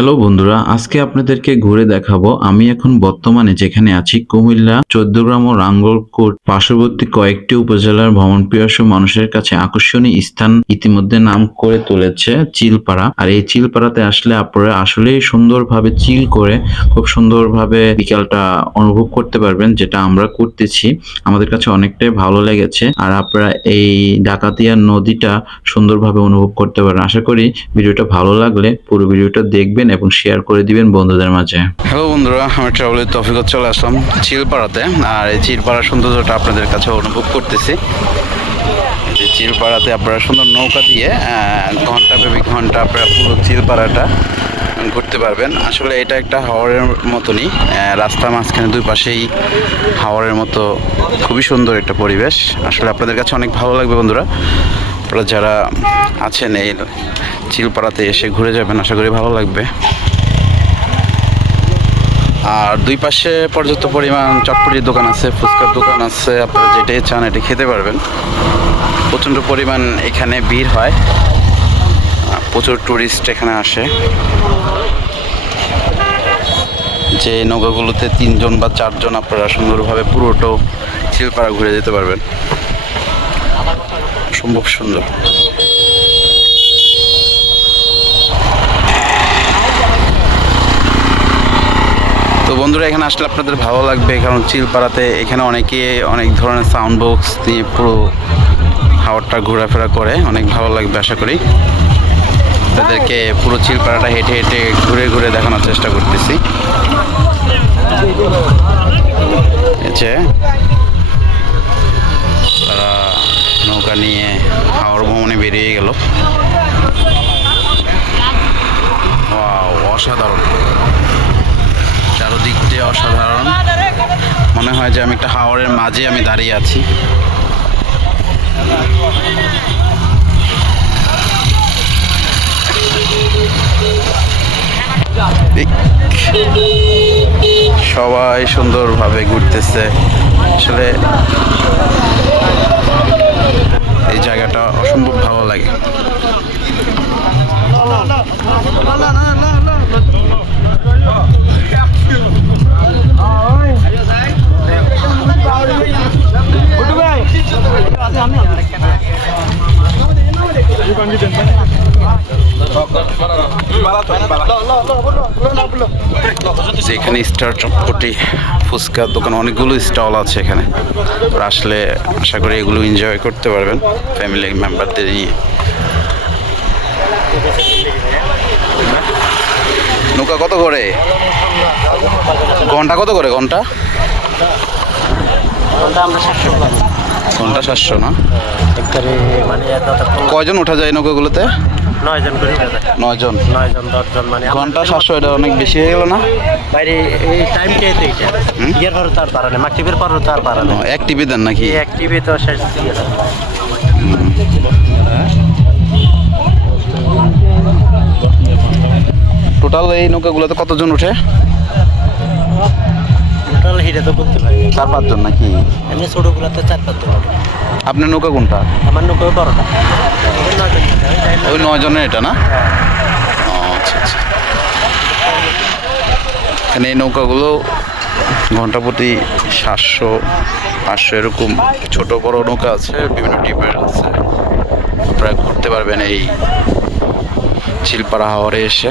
Hello বন্ধুরা, আজকে আপনাদেরকে ঘুরে দেখাবো। আমি এখন বর্তমানে যেখানে আছি কুমিল্লা ১৪ গ্রাম ও রাঙ্গলকোট পার্শ্ববর্তী কয়েকটি উপজেলার ভ্রমণ পিপাসু মানুষের কাছে আকর্ষণীয় স্থান ইতিমধ্যে নাম করে তুলেছে চিলপাড়া। আর এই চিলপাড়াতে আসলে আপনারা আসলেই সুন্দরভাবে চিল করে খুব সুন্দরভাবে বিকালটা অনুভব করতে পারবেন, যেটা আমরা করতেছি। আমাদের কাছে অনেকটাই ভালো লেগেছে। আর আপনারা এই ডাকাতিয়া নদীটা সুন্দরভাবে অনুভব করতে পারেন। আশা করি ভিডিওটা ভালো লাগলে পুরো ভিডিওটা দেখবেন এবং শেয়ার করে দিবেন বন্ধুদের মাঝে। হ্যালো বন্ধুরা, আমি ট্রাভেলের তৌফিকত চলে আসলাম চিলপাড়াতে। আর এই চিলপাড়ার সৌন্দর্যটা আপনাদের কাছে অনুভব করতেছি। যে চিলপাড়াতে আপনারা সুন্দর নৌকা দিয়ে ঘন্টা আপনারা পুরো চিলপাড়াটা ঘুরতে পারবেন। আসলে এটা একটা হাওরের মতনই, রাস্তার মাঝখানে দুই পাশেই হাওরের মতো খুবই সুন্দর একটা পরিবেশ। আসলে আপনাদের কাছে অনেক ভালো লাগবে বন্ধুরা। আপনারা যারা আছেন এই চিলপাড়াতে এসে ঘুরে যাবেন, আশা করি ভালো লাগবে। আর দুই পাশে পর্যাপ্ত পরিমাণ চটপটির দোকান আছে, ফুচকার দোকান আছে। আপনারা যেটাই চান এটা খেতে পারবেন। প্রচণ্ড পরিমাণ এখানে ভিড় হয়, প্রচুর টুরিস্ট এখানে আসে। যে নৌকাগুলোতে 3 জন বা 4 জন আপনারা সুন্দরভাবে পুরোটো চিলপাড়া ঘুরে যেতে পারবেন। সম্ভব সুন্দর। তো বন্ধুরা, এখানে আসলে আপনাদের ভালো লাগবে, কারণ চিলপাড়াতে এখানে অনেকে অনেক ধরনের সাউন্ড বক্স দিয়ে পুরো হাওরটা ঘোরাফেরা করে, অনেক ভালো লাগবে। আশা করি তাদেরকে পুরো চিলপাড়াটা হেঁটে হেঁটে ঘুরে ঘুরে দেখানোর চেষ্টা করতেছি। তারা নৌকা নিয়ে হাওর ভ্রমণে বেরিয়ে গেল। অসাধারণ, চারদিক দিয়ে অসাধারণ। মনে হয় যে আমি একটা হাওরের মাঝে আমি দাঁড়িয়ে আছি। সবাই সুন্দরভাবে ঘুরতেছে। আসলে এই জায়গাটা অসম্ভব ভালো লাগে। এখানে স্টার চটপটি ফুচকার দোকান অনেকগুলো স্টল আছে এখানে। আসলে আশা করি এগুলো এনজয় করতে পারবেন ফ্যামিলি মেম্বারদের নিয়ে। নৌকা কত করে? ঘন্টা কত করে? ঘন্টা 700 না? কয়জন ওঠা যায় নৌকাগুলোতে? 9 জন। ঘন্টা 700, এটা অনেক বেশি হয়ে গেল না? এক টিভি দেন নাকি? টোটাল এই নৌকাগুলোতে কতজন ওঠে? 4-5 জন নাকি? ছোটগুলোতে 4-5 জন। আপনার নৌকা কোনটা? আমার নৌকা বড়টা, ওই 9 জনের এটা না? আচ্ছা আচ্ছা। এখানে এই নৌকাগুলো ঘন্টা প্রতি 700-500 এরকম ছোট বড় নৌকা আছে, বিভিন্ন টিপের আছে। আপনারা ঘুরতে পারবেন এই চিলপাড়া হাওরে এসে।